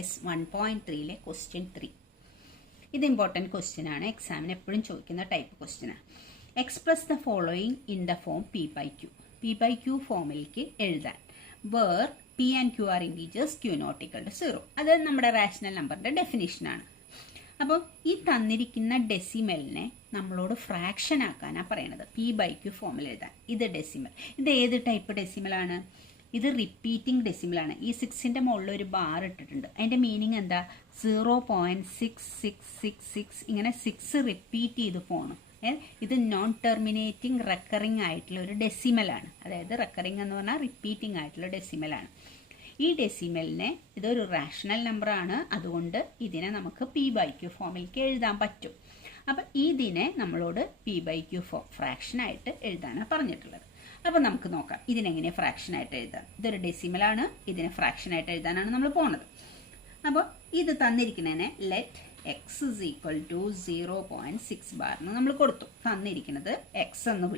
Exercise 1.3 question 3. ഇത് important question ആണ്. എക്സാമിന് എപ്പോഴും ചോദിക്കുന്ന ടൈപ്പ് ക്വസ്റ്റ്യൻ ആണ്. Express the following in the form P/Q ഫോമിലേക്ക് എഴുതാൻ. Where P and Q are integers Q not equal to 0. അത് നമ്മുടെ റാഷണൽ നമ്പറിൻ്റെ ഡെഫിനിഷനാണ്. അപ്പോൾ ഈ തന്നിരിക്കുന്ന ഡെസിമലിനെ നമ്മളോട് ഫ്രാക്ഷൻ ആക്കാനാണ് പറയണത്. P/Q ഫോമിൽ എഴുതാൻ. ഇത് ഡെസിമൽ. ഇത് ഏത് ടൈപ്പ് ഡെസിമലാണ്? ഇത് റിപ്പീറ്റിംഗ് ഡെസിമലാണ്. ഈ 6ന്റെ മുകളിൽ ഒരു ബാർ ഇട്ടിട്ടുണ്ട്. അതിൻ്റെ മീനിങ് എന്താ? 0.6666 ഇങ്ങനെ 6 റിപ്പീറ്റ് ചെയ്ത് പോകണം. ഇത് നോൺ ടെർമിനേറ്റിംഗ് റെക്കറിംഗ് ആയിട്ടുള്ള ഒരു ഡെസിമലാണ്. അതായത് റെക്കറിംഗ് എന്ന് പറഞ്ഞാൽ റിപ്പീറ്റിംഗ് ആയിട്ടുള്ള ഡെസിമലാണ്. ഈ ഡെസിമലിനെ ഇതൊരു റാഷണൽ നമ്പറാണ്. അതുകൊണ്ട് ഇതിനെ നമുക്ക് P/Q ഫോമിലേക്ക് എഴുതാൻ പറ്റും. അപ്പം ഇതിനെ നമ്മളോട് P/Q ഫ്രാക്ഷനായിട്ട് എഴുതാനാണ് പറഞ്ഞിട്ടുള്ളത്. അപ്പം നമുക്ക് നോക്കാം ഇതിനെങ്ങനെ ഫ്രാക്ഷനായിട്ട് എഴുതാം. ഇതൊരു ഡെസിമലാണ്. ഇതിനെ ഫ്രാക്ഷനായിട്ട് എഴുതാനാണ് നമ്മൾ പോകുന്നത്. അപ്പോൾ ഇത് തന്നിരിക്കുന്നതിനെ let x is equal to 0.6 bar നമ്മൾ കൊടുത്തു. തന്നിരിക്കുന്നത് x എന്ന്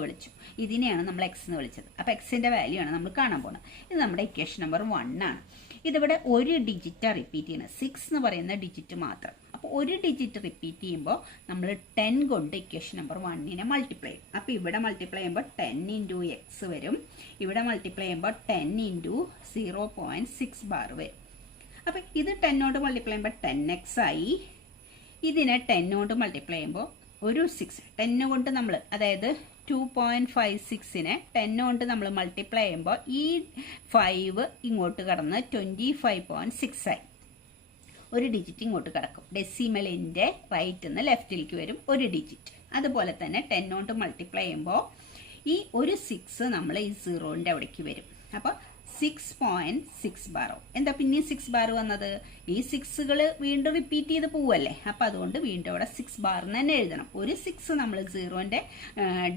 വിളിച്ചു. ഇതിനെയാണ് നമ്മൾ x എന്ന് വിളിച്ചത്. അപ്പോൾ എക്സിൻ്റെ വാല്യൂ ആണ് നമ്മൾ കാണാൻ പോകുന്നത്. ഇത് നമ്മുടെ ഇക്വേഷൻ നമ്പർ 1 ആണ്. ഇതിവിടെ ഒരു ഡിജിറ്റാണ് റിപ്പീറ്റ് ചെയ്യുന്നത്. 6 എന്ന് പറയുന്ന ഡിജിറ്റ് മാത്രം. അപ്പോൾ ഒരു ഡിജിറ്റ് റിപ്പീറ്റ് ചെയ്യുമ്പോൾ നമ്മൾ 10 കൊണ്ട് ഇക്വേഷൻ നമ്പർ 1നെ മൾട്ടിപ്ലൈ ചെയ്യും. അപ്പോൾ ഇവിടെ മൾട്ടിപ്ലൈ ചെയ്യുമ്പോൾ 10 ഇൻറ്റു x വരും. ഇവിടെ മൾട്ടിപ്ലൈ ചെയ്യുമ്പോൾ 10 ഇൻറ്റു 0.6 ബാർ വരും. അപ്പം ഇത് 10 കൊണ്ട് മൾട്ടിപ്ലൈ ചെയ്യുമ്പോൾ 10x ആയി. ഇതിനെ 10 കൊണ്ട് മൾട്ടിപ്ലൈ ചെയ്യുമ്പോൾ ഒരു 6 10 കൊണ്ട് നമ്മൾ, അതായത് 2.56നെ 10 കൊണ്ട് നമ്മൾ മൾട്ടിപ്ലൈ ചെയ്യുമ്പോൾ ഈ 5 ഇങ്ങോട്ട് കടന്ന് 25.6 ആയി. ഒരു ഡിജിറ്റ് ഇങ്ങോട്ട് കിടക്കും. ഡെസിമലിൻ്റെ റൈറ്റിൽ നിന്ന് ലെഫ്റ്റിലേക്ക് വരും ഒരു ഡിജിറ്റ്. അതുപോലെ തന്നെ 10 കൊണ്ട് മൾട്ടിപ്ലൈ ചെയ്യുമ്പോൾ ഈ ഒരു 6 നമ്മൾ ഈ 0ൻ്റെ അവിടേക്ക് വരും. അപ്പോൾ 6.6 ബാറോ. എന്താ പിന്നെ 6 ബാർ വന്നത്? ഈ 6കൾ വീണ്ടും റിപ്പീറ്റ് ചെയ്ത് പോവല്ലേ. അപ്പം അതുകൊണ്ട് വീണ്ടും അവിടെ 6 ബാറിന് തന്നെ എഴുതണം. ഒരു 6 നമ്മൾ 0ൻ്റെ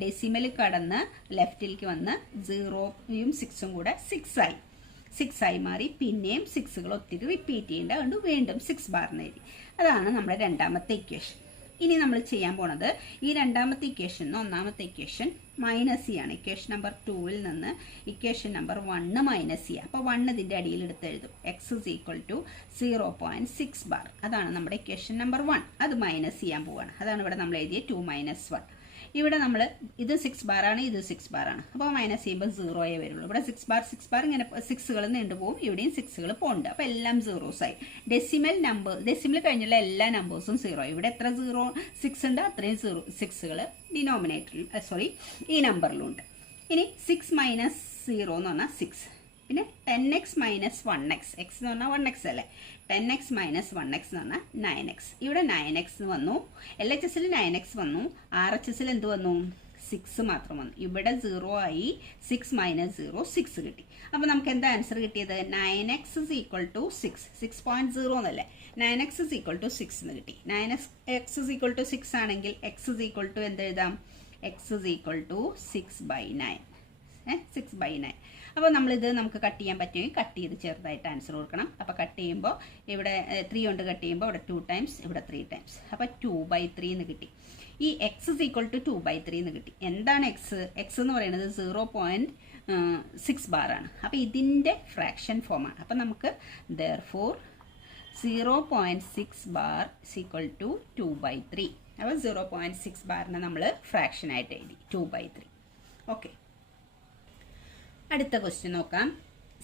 ഡെസിമൽ കടന്ന് ലെഫ്റ്റിലേക്ക് വന്ന് 0യും 6ഉം കൂടെ 6 ആയി മാറി. പിന്നെയും 6കൾ ഒത്തിരി റിപ്പീറ്റ് ചെയ്യേണ്ട. അതുകൊണ്ട് വീണ്ടും 6 ബാറിന് എഴുതി. അതാണ് നമ്മുടെ രണ്ടാമത്തെ ഇക്വേഷൻ. ഇനി നമ്മൾ ചെയ്യാൻ പോണത് ഈ രണ്ടാമത്തെ ഇക്വേഷൻ ഒന്നാമത്തെ ഇക്വേഷൻ മൈനസ് ചെയ്യാണ്. ഇക്വേഷൻ നമ്പർ 2ൽ നിന്ന് ഇക്വേഷൻ നമ്പർ 1 മൈനസ് ചെയ്യുക. അപ്പോൾ 1 ഇതിൻ്റെ അടിയിൽ എടുത്ത് എഴുതും. x is equal to 0.6 bar. അതാണ് നമ്മുടെ ഇക്വേഷൻ നമ്പർ 1. അത് മൈനസ് ചെയ്യാൻ പോവുകയാണ്. അതാണ് ഇവിടെ നമ്മൾ എഴുതിയ 2 - 1. ഇവിടെ നമ്മൾ ഇത് 6 ബാറാണ്, ഇത് 6 ബാറാണ്. അപ്പോൾ മൈനസ് ചെയ്യുമ്പോൾ 0 വരുള്ളൂ. ഇവിടെ 6 ബാർ ഇങ്ങനെ 6കൾ നീണ്ടുപോകും. ഇവിടെയും 6കൾ പോകുന്നുണ്ട്. അപ്പോൾ എല്ലാം 0s ആയി. ഡെസിമൽ കഴിഞ്ഞുള്ള എല്ലാ നമ്പേഴ്സും 0 ആയി. ഇവിടെ എത്ര 6 ഉണ്ട് അത്രയും 6കൾ ഡിനോമിനേറ്ററിൽ ഈ നമ്പറിലുണ്ട്. ഇനി 6 - 0 എന്ന് പറഞ്ഞാൽ 6. പിന്നെ 10x - 1x. x എന്ന് പറഞ്ഞാൽ 1x അല്ലേ. 10x - 1x എന്ന് പറഞ്ഞാൽ 9x. ഇവിടെ 9x വന്നു. LHSൽ 9x വന്നു. RHSൽ എന്ത് വന്നു? 6 മാത്രം വന്നു. ഇവിടെ 0 ആയി. 6 - 0 6 കിട്ടി. അപ്പോൾ നമുക്ക് എന്താ ആൻസർ കിട്ടിയത്? 9x is equal to 6. 6.0 എന്നല്ലേ. 9x is equal to 6 എന്ന് കിട്ടി. 9x is equal to 6 ആണെങ്കിൽ x is equal to എന്ത് എഴുതാം? x is equal to 6/9. 6/9. അപ്പോൾ നമ്മളിത് നമുക്ക് കട്ട് ചെയ്യാൻ പറ്റുമെങ്കിൽ കട്ട് ചെയ്ത് ചെറുതായിട്ട് ആൻസർ കൊടുക്കണം. അപ്പോൾ കട്ട് ചെയ്യുമ്പോൾ ഇവിടെ 3 കൊണ്ട് കട്ട് ചെയ്യുമ്പോൾ ഇവിടെ 2 ടൈംസ്, ഇവിടെ 3 ടൈംസ്. അപ്പോൾ 2/3 എന്ന് കിട്ടി. ഈ x is equal to 2/3 എന്ന് കിട്ടി. എന്താണ് x? x എന്ന് പറയുന്നത് 0.6 ബാറാണ്. അപ്പോൾ ഇതിൻ്റെ ഫ്രാക്ഷൻ ഫോമാണ്. അപ്പോൾ നമുക്ക് therefore 0.6 bar is equal to 2/3. അപ്പോൾ 0.6 ബാറിനെ നമ്മൾ ഫ്രാക്ഷനായിട്ട് എഴുതി 2/3. ഓക്കെ, അടുത്ത ക്വസ്റ്റ്യൻ നോക്കാം.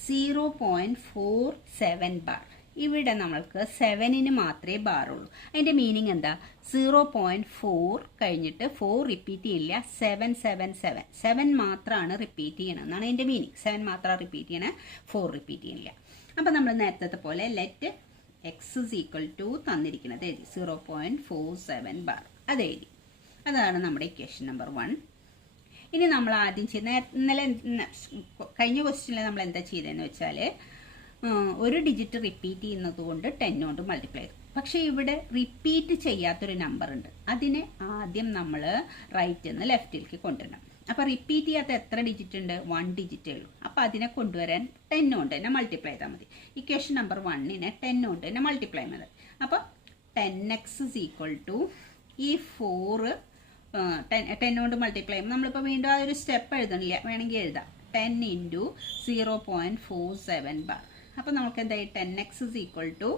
0.47 ബാർ. ഇവിടെ നമ്മൾക്ക് 7ന് മാത്രമേ ബാറുള്ളൂ. അതിൻ്റെ മീനിങ് എന്താ? 0.4 കഴിഞ്ഞിട്ട് 4 റിപ്പീറ്റ് ചെയ്യില്ല. 7 മാത്രമാണ് റിപ്പീറ്റ് ചെയ്യണം എന്നാണ് അതിൻ്റെ മീനിങ്. 7 മാത്രമാണ് റിപ്പീറ്റ് ചെയ്യണേ, 4 റിപ്പീറ്റ് ചെയ്യില്ല. അപ്പം നമ്മൾ നേരത്തെ പോലെ let x is equal to തന്നിരിക്കുന്നത് എഴുതി 0.47 ബാർ. അത് എഴുതി. അതാണ് നമ്മുടെ ഇക്വേഷൻ നമ്പർ 1. ഇനി നമ്മൾ ആദ്യം കഴിഞ്ഞ ക്വസ്റ്റ്യനിൽ നമ്മൾ എന്താ ചെയ്തതെന്ന് വെച്ചാൽ ഒരു ഡിജിറ്റ് റിപ്പീറ്റ് ചെയ്യുന്നത് കൊണ്ട് 10 കൊണ്ട് മൾട്ടിപ്ലൈ ചെയ്തു. പക്ഷേ ഇവിടെ റിപ്പീറ്റ് ചെയ്യാത്തൊരു നമ്പർ ഉണ്ട്. അതിനെ ആദ്യം നമ്മൾ റൈറ്റിൽ നിന്ന് ലെഫ്റ്റിലേക്ക് കൊണ്ടുവരണം. അപ്പോൾ റിപ്പീറ്റ് ചെയ്യാത്ത എത്ര ഡിജിറ്റ് ഉണ്ട്? 1 ഡിജിറ്റേ ഉള്ളൂ. അപ്പോൾ അതിനെ കൊണ്ടുവരാൻ 10 കൊണ്ട് തന്നെ മൾട്ടിപ്ലൈ ചെയ്താൽ മതി. ഇക്വേഷൻ നമ്പർ 1നെ 10 കൊണ്ട് തന്നെ മൾട്ടിപ്ലൈ ചെയ്താൽ. അപ്പോൾ 10x is equal to ഈ 4 10 കൊണ്ട് മൾട്ടിപ്ലൈ ചെയ്യുമ്പോൾ നമ്മളിപ്പോൾ വീണ്ടും ആ ഒരു സ്റ്റെപ്പ് എഴുതണില്ല, വേണമെങ്കിൽ എഴുതാം. 10 × 0.47 ബാർ. അപ്പോൾ നമുക്ക് എന്തായി 10x ഇസ് ഈക്വൽ ടു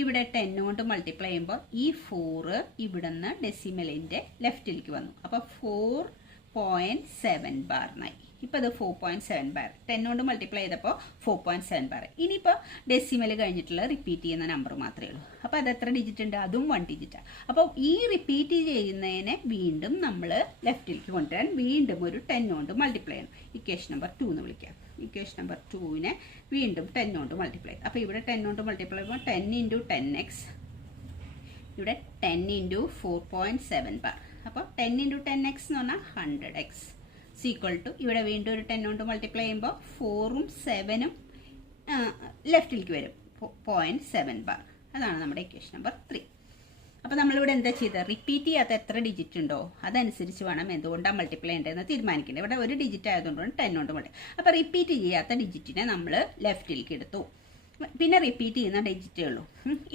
ഇവിടെ 10 കൊണ്ട് മൾട്ടിപ്ലൈ ചെയ്യുമ്പോൾ ഈ 4 ഇവിടുന്ന് ഡെസിമലിൻ്റെ ലെഫ്റ്റിലേക്ക് വന്നു. അപ്പോൾ 4.7 ബാറിനായി. ഇപ്പോൾ ഇത് 4.7 ബാർ 10 കൊണ്ട് മൾട്ടിപ്ലൈ ചെയ്തപ്പോൾ 4.7 ബാർ. ഇനിയിപ്പോൾ ഡെസിമൽ കഴിഞ്ഞിട്ടുള്ള റിപ്പീറ്റ് ചെയ്യുന്ന നമ്പർ മാത്രമേ ഉള്ളൂ. അപ്പോൾ അത് എത്ര ഡിജിറ്റ് ഉണ്ട്? അതും 1 ഡിജിറ്റാണ്. അപ്പോൾ ഈ റിപ്പീറ്റ് ചെയ്യുന്നതിനെ വീണ്ടും നമ്മൾ ലെഫ്റ്റിലേക്ക് കൊണ്ടുവരാൻ വീണ്ടും ഒരു 10 കൊണ്ട് മൾട്ടിപ്ലൈ ചെയ്യണം. ഇക്വേഷൻ നമ്പർ 2 എന്ന് വിളിക്കാം. ഇക്വേഷൻ നമ്പർ 2നെ വീണ്ടും 10 കൊണ്ട് മൾട്ടിപ്ലൈ. അപ്പോൾ ഇവിടെ 10 കൊണ്ട് മൾട്ടിപ്ലൈ ചെയ്യുമ്പോൾ 10 ഇൻറ്റു 10x, ഇവിടെ 10 ഇൻറ്റു 4.7 ബാർ. അപ്പോൾ 10 ഇൻറ്റു 10x എന്ന് പറഞ്ഞാൽ 100x ഈക്വൽ ടു ഇവിടെ വീണ്ടും ഒരു 10 കൊണ്ട് മൾട്ടിപ്ലൈ ചെയ്യുമ്പോൾ 4ഉം 7ഉം ലെഫ്റ്റിലേക്ക് വരും, 0.7 ബാർ. അതാണ് നമ്മുടെ ഇക്വേഷൻ നമ്പർ 3. അപ്പോൾ നമ്മളിവിടെ എന്താ ചെയ്തത്? റിപ്പീറ്റ് ചെയ്യാത്ത എത്ര ഡിജിറ്റ് ഉണ്ടോ അതനുസരിച്ച് വേണം എന്തുകൊണ്ടാണ് മൾട്ടിപ്ലൈ ചെയ്യേണ്ടതെന്ന് തീരുമാനിക്കേണ്ടത്. ഇവിടെ ഒരു ഡിജിറ്റ് ആയതുകൊണ്ടാണ് 10 കൊണ്ട് മൾട്ടിപ്ലൈ. അപ്പോൾ റിപ്പീറ്റ് ചെയ്യാത്ത ഡിജിറ്റിനെ നമ്മൾ ലെഫ്റ്റിലേക്ക് എടുത്തു. പിന്നെ റിപ്പീറ്റ് ചെയ്യുന്ന ഡിജിറ്റേ ഉള്ളൂ.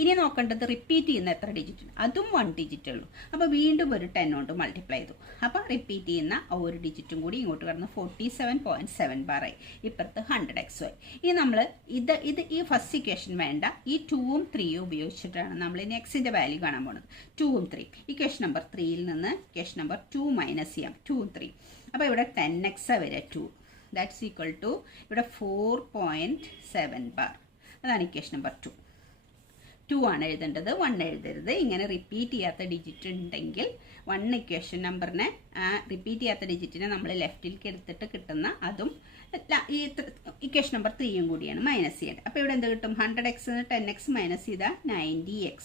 ഇനി നോക്കേണ്ടത് റിപ്പീറ്റ് ചെയ്യുന്ന എത്ര ഡിജിറ്റ് ഉണ്ട്? അതും 1 ഡിജിറ്റേ ഉള്ളൂ. അപ്പോൾ വീണ്ടും ഒരു 10 കൊണ്ട് മൾട്ടിപ്ലൈ ചെയ്തു. അപ്പോൾ റിപ്പീറ്റ് ചെയ്യുന്ന ഒരു ഡിജിറ്റും കൂടി ഇങ്ങോട്ട് കിടന്ന് 47.7 ബാറായി. ഇപ്പുറത്ത് 100x ആയി. ഇനി നമ്മൾ ഈ ഫസ്റ്റ് ഇക്വേഷൻ വേണ്ട, ഈ 2ഉം 3ഉം ഉപയോഗിച്ചിട്ടാണ് നമ്മൾ ഇനി എക്സിൻ്റെ വാല്യൂ കാണാൻ പോകുന്നത്. 2ഉം 3 ഇക്വേഷൻ നമ്പർ 3യിൽ നിന്ന് ഇക്വേഷൻ നമ്പർ 2 മൈനസ് ചെയ്യാം. 2ഉം 3. അപ്പോൾ ഇവിടെ 10x വരെ 2, ദാറ്റ്സ് ഈക്വൽ ടു ഇവിടെ 4.7 ബാർ. അതാണ് ഇക്വേഷൻ നമ്പർ 2. 2 ആണ് എഴുതേണ്ടത്, 1 എഴുതരുത്. ഇങ്ങനെ റിപ്പീറ്റ് ചെയ്യാത്ത ഡിജിറ്റ് ഉണ്ടെങ്കിൽ 1 ഇക്വേഷൻ നമ്പറിനെ റിപ്പീറ്റ് ചെയ്യാത്ത ഡിജിറ്റിനെ നമ്മൾ ലെഫ്റ്റിലേക്ക് എടുത്തിട്ട് കിട്ടുന്ന അതും ഈ ഇക്വേഷൻ നമ്പർ 3യും കൂടിയാണ് മൈനസ് ചെയ്യേണ്ടത്. അപ്പോൾ ഇവിടെ എന്ത് കിട്ടും? 100x 10x മൈനസ് ചെയ്താൽ 90x.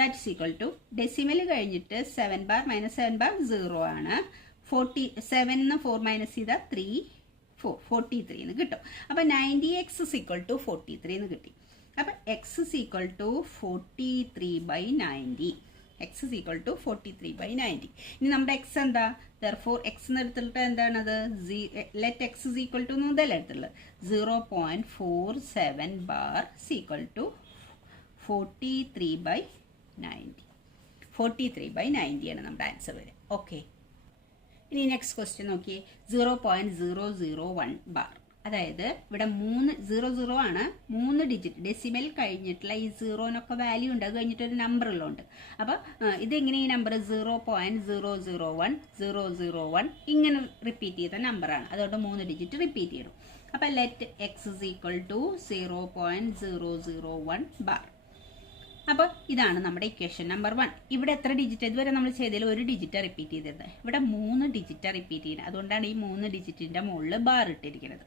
That's equal two decimal കഴിഞ്ഞിട്ട് 7 ബാർ മൈനസ് 7 ബാർ 0 ആണ്. 47 4 മൈനസ് ചെയ്താൽ 43 എന്ന് കിട്ടും. അപ്പോൾ 90x ഇസ് ഈക്വൽ ടു 43 എന്ന് കിട്ടി. അപ്പോൾ x is equal to 43/90. x is equal to 43/90. ഇനി നമ്മുടെ x എന്താ? ദെർഫോർ x എന്ന് എടുത്തിട്ട് എന്താണത്? Let x is equal to എന്നതല്ല എടുത്തുള്ളത്. 0.47 ബാർ ഈക്വൽ ടു 43/90. 43/90 ആണ് നമ്മുടെ ആൻസർ വരെ. ഓക്കെ, ഇനി നെക്സ്റ്റ് ക്വസ്റ്റ്യൻ നോക്കിയേ. 0.001 ബാർ. അതായത് ഇവിടെ 0 ആണ്, 3 ഡിജിറ്റ് ഡെസിമൽ കഴിഞ്ഞിട്ടുള്ള ഈ 0നൊക്കെ വാല്യൂ ഉണ്ട്. അത് കഴിഞ്ഞിട്ടൊരു നമ്പർ ഉള്ളതുകൊണ്ട് അപ്പോൾ ഇതെങ്ങനെ ഈ നമ്പർ 0.001 ഇങ്ങനെ റിപ്പീറ്റ് ചെയ്ത നമ്പറാണ്. അതുകൊണ്ട് 3 ഡിജിറ്റ് റിപ്പീറ്റ് ചെയ്യണം. അപ്പോൾ let x is equal to 0.001 bar. അപ്പോൾ ഇതാണ് നമ്മുടെ ഇക്വേഷൻ നമ്പർ 1. ഇവിടെ എത്ര ഡിജിറ്റ്? ഇതുവരെ നമ്മൾ ചെയ്തതിൽ ഒരു ഡിജിറ്റാണ് റിപ്പീറ്റ് ചെയ്തിരുന്നത്. ഇവിടെ 3 ഡിജിറ്റാണ് റിപ്പീറ്റ് ചെയ്യുന്നത്. അതുകൊണ്ടാണ് ഈ 3 ഡിജിറ്റിൻ്റെ മുകളിൽ ബാർ ഇട്ടിരിക്കുന്നത്.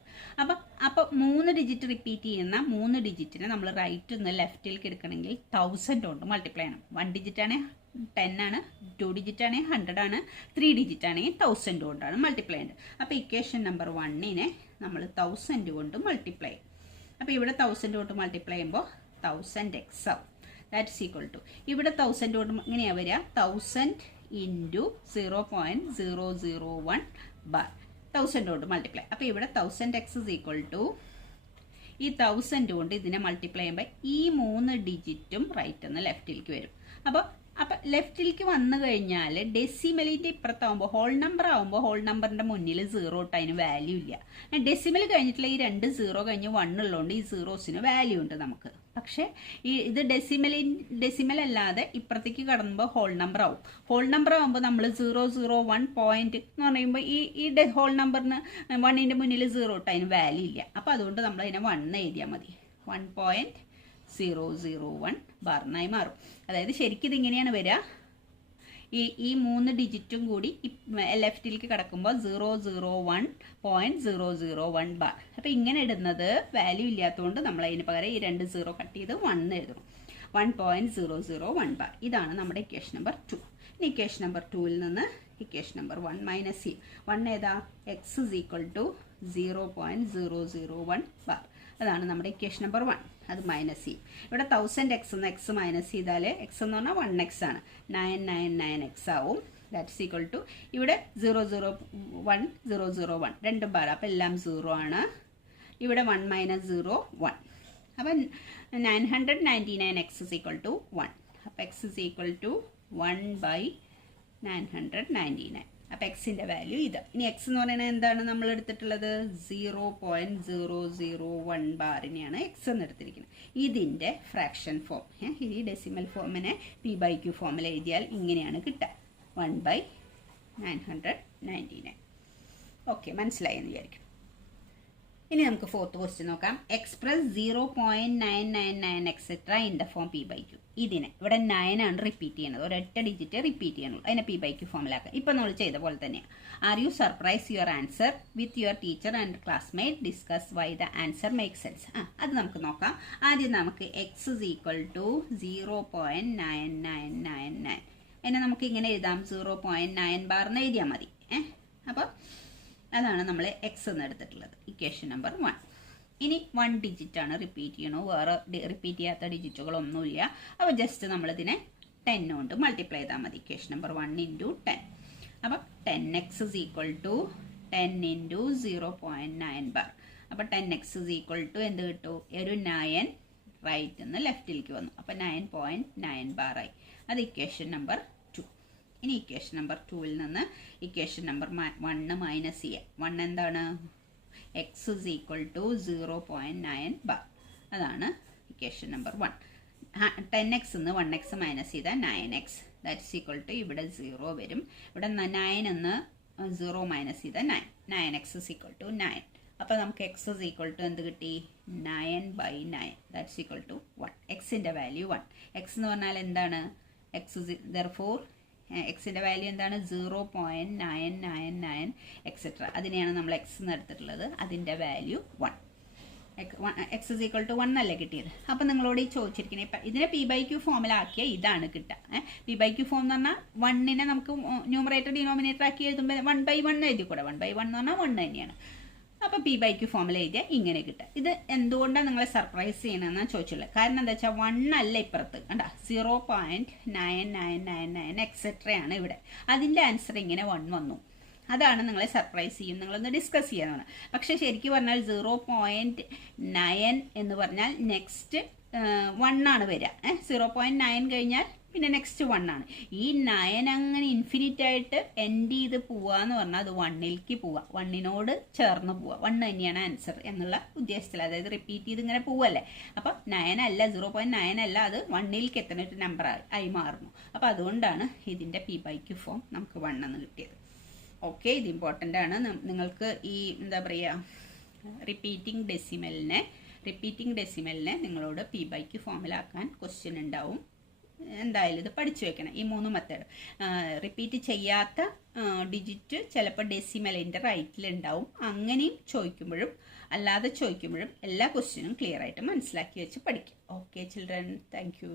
അപ്പോൾ 3 ഡിജിറ്റ് റിപ്പീറ്റ് ചെയ്യുന്ന 3 ഡിജിറ്റിനെ നമ്മൾ റൈറ്റ് നിന്ന് ലെഫ്റ്റിലേക്ക് എടുക്കണമെങ്കിൽ 1000 കൊണ്ട് മൾട്ടിപ്ലൈ ചെയ്യണം. 1 ഡിജിറ്റ് ആണെങ്കിൽ 10 ആണ്, 2 ഡിജിറ്റ് ആണെങ്കിൽ 100 ആണ്, 3 ഡിജിറ്റ് ആണെങ്കിൽ 1000 കൊണ്ടാണ് മൾട്ടിപ്ലൈ ചെയ്യേണ്ടത്. അപ്പോൾ ഇക്വേഷൻ നമ്പർ 1നെ നമ്മൾ 1000 കൊണ്ട് മൾട്ടിപ്ലൈ ചെയ്യും. അപ്പോൾ ഇവിടെ 1000 കൊണ്ട് മൾട്ടിപ്ലൈ ചെയ്യുമ്പോൾ 1000x ആവും. ദാറ്റ്സ് ഈക്വൽ ടു ഇവിടെ 1000 കൊണ്ട് ഇങ്ങനെയാണ് വരിക, 1000 ഇൻറ്റു 0.001 ബാർ. 1000 കൊണ്ട് മൾട്ടിപ്ലൈ. അപ്പോൾ ഇവിടെ 1000x ഇസ് ഈക്വൽ ടു ഈ 1000 കൊണ്ട് ഇതിനെ മൾട്ടിപ്ലൈ ചെയ്യുമ്പോൾ ഈ 3 ഡിജിറ്റും റൈറ്റ് നിന്ന് ലെഫ്റ്റിലേക്ക് വരും. അപ്പോൾ ലെഫ്റ്റിലേക്ക് വന്നു കഴിഞ്ഞാൽ ഡെസിമലിൻ്റെ ഇപ്പുറത്താവുമ്പോൾ ഹോൾ നമ്പർ ആവുമ്പോൾ ഹോൾ നമ്പറിൻ്റെ മുന്നിൽ 0 ഇട്ട് അതിന് വാല്യൂ ഇല്ല. ഡെസിമൽ കഴിഞ്ഞിട്ടുള്ള ഈ 2 0 കഴിഞ്ഞ് 1 ഉള്ളതുകൊണ്ട് ഈ സീറോസിന് വാല്യൂ ഉണ്ട് നമുക്ക്. പക്ഷേ ഇത് ഡെസിമൽ അല്ലാതെ ഇപ്പുറത്തേക്ക് കടന്നുമ്പോൾ ഹോൾ നമ്പർ ആവും. ഹോൾ നമ്പർ ആകുമ്പോൾ നമ്മൾ 001 പോയിന്റ് എന്ന് പറയുമ്പോൾ ഈ ഹോൾ നമ്പറിന് 1ൻ്റെ മുന്നിൽ 0 ഇട്ട് അതിന് വാല്യൂ ഇല്ല. അപ്പോൾ അതുകൊണ്ട് നമ്മൾ അതിനെ 1 എഴുതിയാൽ മതി. 1.001 ബാറിനായി മാറും. അതായത് ശരിക്കും ഇതിങ്ങനെയാണ് വരിക. ഈ 3 ഡിജിറ്റും കൂടി ലെഫ്റ്റിലേക്ക് കിടക്കുമ്പോൾ 001.001 ബാർ. അപ്പോൾ ഇങ്ങനെ ഇടുന്നത് വാല്യൂ ഇല്ലാത്തതുകൊണ്ട് നമ്മൾ അതിന് പകരം ഈ 2 0 കട്ട് ചെയ്ത് 1 എഴുതണം. 1.001 ബാർ. ഇതാണ് നമ്മുടെ ഇക്വേഷൻ നമ്പർ 2. ഇനി ഇക്വേഷൻ നമ്പർ 2ൽ നിന്ന് ഇക്വേഷൻ നമ്പർ 1 മൈനസ് ചെയ്യും. 1 ഏതാ? X is equal to 0.001 bar. അതാണ് നമ്മുടെ ഇക്വേഷൻ നമ്പർ 1. അത് മൈനസ് ചെയ്യും. ഇവിടെ 1000x എന്ന് എക്സ് മൈനസ് ചെയ്താൽ എക്സ് എന്ന് പറഞ്ഞാൽ 1x ആണ്, 999x ആവും. ദാറ്റ്സ് ഈക്വൽ ടു ഇവിടെ 001 രണ്ടും ബാർ. അപ്പോൾ എല്ലാം 0 ആണ്. ഇവിടെ 1 മൈനസ് 0 1. അപ്പം 999x ഇസ് ഈക്വൽ ടു 1. അപ്പോൾ എക്സ് ഇസ് ഈക്വൽ ടു 1/999. അപ്പോൾ എക്സിൻ്റെ വാല്യൂ ഇത്. ഇനി എക്സ് എന്ന് പറയുന്നത് എന്താണ് നമ്മൾ എടുത്തിട്ടുള്ളത്? 0.001 ബാറിനെയാണ് എക്സ് എന്ന് എടുത്തിരിക്കുന്നത്. ഇതിൻ്റെ ഫ്രാക്ഷൻ ഫോം, ഈ ഡെസിമൽ ഫോമിനെ P/Q ഫോമിൽ എഴുതിയാൽ ഇങ്ങനെയാണ് കിട്ടുക, 1/999. ഓക്കെ, മനസ്സിലായെന്ന് വിചാരിക്കും. ഇനി നമുക്ക് ഫോർത്ത് ക്വസ്റ്റ്യൻ നോക്കാം. Express 0.999 etcetera in the form P/Q. ഇതിനെ ഇവിടെ 9 ആണ് റിപ്പീറ്റ് ചെയ്യുന്നത്, ഒരൊറ്റ ഡിജിറ്റ് റിപ്പീറ്റ് ചെയ്യാനുള്ളൂ, അതിനെ P/Q ഫോമിലാക്കാം. ഇപ്പം നമ്മൾ ചെയ്ത പോലെ തന്നെയാണ്. Are you surprise your answer with your teacher and classmate, discuss why the answer make sense. അത് നമുക്ക് നോക്കാം. ആദ്യം നമുക്ക് എക്സ് ഇസ് ഈക്വൽ ടു 0.9999. എന്നെ നമുക്ക് ഇങ്ങനെ എഴുതാം, 0.9 ബാർന്ന് എഴുതിയാൽ മതി. അപ്പോൾ അതാണ് നമ്മൾ എക്സ് എന്ന് എടുത്തിട്ടുള്ളത്, ഇക്വേഷൻ നമ്പർ 1. ഇനി 1 ഡിജിറ്റാണ് റിപ്പീറ്റ് ചെയ്യണു, വേറെ റിപ്പീറ്റ് ചെയ്യാത്ത ഡിജിറ്റുകളൊന്നുമില്ല. അപ്പോൾ ജസ്റ്റ് നമ്മളിതിനെ 10 കൊണ്ട് മൾട്ടിപ്ലൈ ചെയ്താൽ മതി. Equation number 1 × 10. അപ്പം 10x is equal to 10 × 0.9 bar. അപ്പോൾ 10x ഇസ് ഈക്വൽ ടു എന്ത് കിട്ടും? ഒരു 9 റൈറ്റ് നിന്ന് ലെഫ്റ്റിലേക്ക് വന്നു, അപ്പോൾ 9.9 ബാറായി. അത് ഇക്വേഷൻ നമ്പർ 2. ഇനി ഇക്വേഷൻ നമ്പർ 2ൽ നിന്ന് ഇക്വേഷൻ നമ്പർ 1 മൈനസ് ചെയ്യുക. 1 എന്താണ്? X is equal to 0.9 bar. അതാണ് ഇക്വേഷൻ നമ്പർ 1. 10x നിന്ന് 1x മൈനസ് ചെയ്താൽ 9x, ദാറ്റ്സ് ഈക്വൽ ടു ഇവിടെ 0 വരും. ഇവിടെ 9 നിന്ന് 0 മൈനസ് ചെയ്താൽ 9, 9x ഇസ് ഈക്വൽ ടു 9. അപ്പോൾ നമുക്ക് x ഇസ് ഈക്വൽ ടു എന്ത് കിട്ടി? 9/9, ദാറ്റ്സ് ഈക്വൽ ടു 1. എക്സിൻ്റെ വാല്യൂ 1. എക്സ് എന്ന് പറഞ്ഞാൽ എന്താണ്? എക്സ് ദെർഫോർ എക്സിൻ്റെ വാല്യൂ എന്താണ്? 0.999 എക്സെട്ര. അതിനെയാണ് നമ്മൾ എക്സ് എന്ന് എടുത്തിട്ടുള്ളത്. അതിൻ്റെ value 1. X is equal to 1 അല്ലേ കിട്ടിയത്. അപ്പം നിങ്ങളോട് ഈ ചോദിച്ചിരിക്കുന്നത്, ഇപ്പം ഇതിനെ P/Q ഫോമിലാക്കിയ ഇതാണ് കിട്ടുക. P/Q ഫോം എന്ന് പറഞ്ഞാൽ 1നെ നമുക്ക് ന്യൂമറേറ്റർ ഡിനോമിനേറ്റർ ആക്കി എഴുതുമ്പോൾ 1/1 എഴുതിക്കൂടെ. 1/1 എന്ന് പറഞ്ഞാൽ 1 തന്നെയാണ്. അപ്പോൾ P/Q ഫോമിൽ എഴുതിയാൽ ഇങ്ങനെ കിട്ടുക. ഇത് എന്തുകൊണ്ടാണ് നിങ്ങളെ സർപ്രൈസ് ചെയ്യണമെന്നാണ് ചോദിച്ചുള്ളത്. കാരണം എന്താ വെച്ചാൽ 1 അല്ല ഇപ്പുറത്ത്, കണ്ടാ 0.9999 എക്സെട്രയാണ് ഇവിടെ. അതിൻ്റെ ആൻസർ ഇങ്ങനെ 1 വന്നു. അതാണ് നിങ്ങളെ സർപ്രൈസ് ചെയ്യും, നിങ്ങളൊന്ന് ഡിസ്കസ് ചെയ്യാനാണ്. പക്ഷേ ശരിക്കും പറഞ്ഞാൽ 0.9 എന്ന് പറഞ്ഞാൽ നെക്സ്റ്റ് 1 ആണ് വരിക. 0.9 കഴിഞ്ഞാൽ പിന്നെ നെക്സ്റ്റ് 1 ആണ്. ഈ 9 അങ്ങനെ ഇൻഫിനിറ്റ് ആയിട്ട് എൻഡ് ചെയ്ത് പോവുക എന്ന് പറഞ്ഞാൽ അത് 1ലേക്ക് പോവുക, 1നോട് ചേർന്ന് പോവുക. 1 തന്നെയാണ് ആൻസർ എന്നുള്ള ഉദ്ദേശത്തിൽ, അതായത് റിപ്പീറ്റ് ചെയ്ത് ഇങ്ങനെ പോവല്ലേ. അപ്പം 9 അല്ല, 0.9 അല്ല, അത് 1ലേക്ക് എത്തുന്ന ഒരു നമ്പർ ആയി മാറുന്നു. അപ്പം അതുകൊണ്ടാണ് ഇതിൻ്റെ P/Q ഫോം നമുക്ക് 1 എന്ന് കിട്ടിയത്. ഓക്കെ, ഇത് ഇമ്പോർട്ടൻ്റ് ആണ്. നിങ്ങൾക്ക് ഈ എന്താ പറയുക, റിപ്പീറ്റിംഗ് ഡെസിമലിനെ നിങ്ങളോട് P/Q ഫോമിലാക്കാൻ ക്വസ്റ്റ്യൻ ഉണ്ടാവും. എന്തായാലും ഇത് പഠിച്ചു വെക്കണം, ഈ 3 മെത്തേഡ്. റിപ്പീറ്റ് ചെയ്യാത്ത ഡിജിറ്റ് ചിലപ്പോൾ ഡെസിമലിൻ്റെ റൈറ്റിലുണ്ടാവും. അങ്ങനെയും ചോദിക്കുമ്പോഴും അല്ലാതെ ചോദിക്കുമ്പോഴും എല്ലാ ക്വസ്റ്റ്യനും ക്ലിയർ ആയിട്ട് മനസ്സിലാക്കി വെച്ച് പഠിക്കും. Okay children, thank you.